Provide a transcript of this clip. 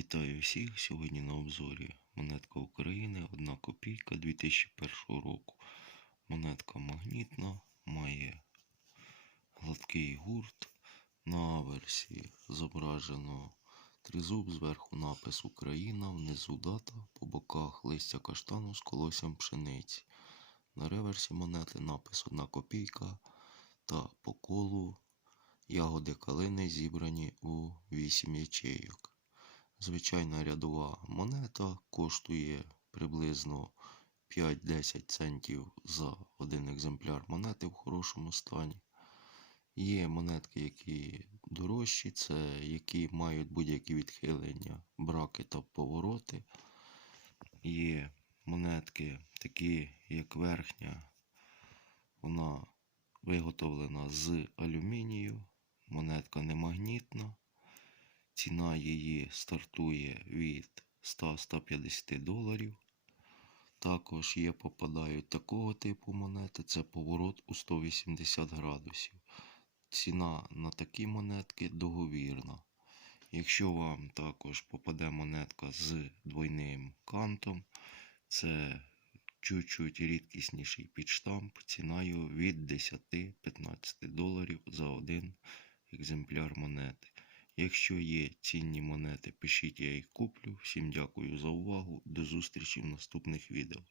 Вітаю всіх! Сьогодні на обзорі монетка України, 1 копійка 2001 року. Монетка магнітна, має гладкий гурт. На аверсі зображено тризуб, зверху напис Україна, внизу дата, по боках листя каштану з колоссям пшениці. На реверсі монети напис 1 копійка та по колу ягоди калини зібрані у 8 ячейок. Звичайна рядова монета коштує приблизно 5-10 центів за один екземпляр монети в хорошому стані. Є монетки, які дорожчі, це які мають будь-які відхилення, браки та повороти. Є монетки, такі як верхня, вона виготовлена з алюмінію, монетка не магнітна. Ціна її стартує від 100-150 доларів. Також є попадають такого типу монети, це поворот у 180 градусів. Ціна на такі монетки договірна. Якщо вам також попаде монетка з двойним кантом, це чуть-чуть рідкісніший підштамп ціною від 10-15 доларів за один екземпляр монети. Якщо є цінні монети, пишіть, я їх куплю. Всім дякую за увагу. До зустрічі в наступних відео.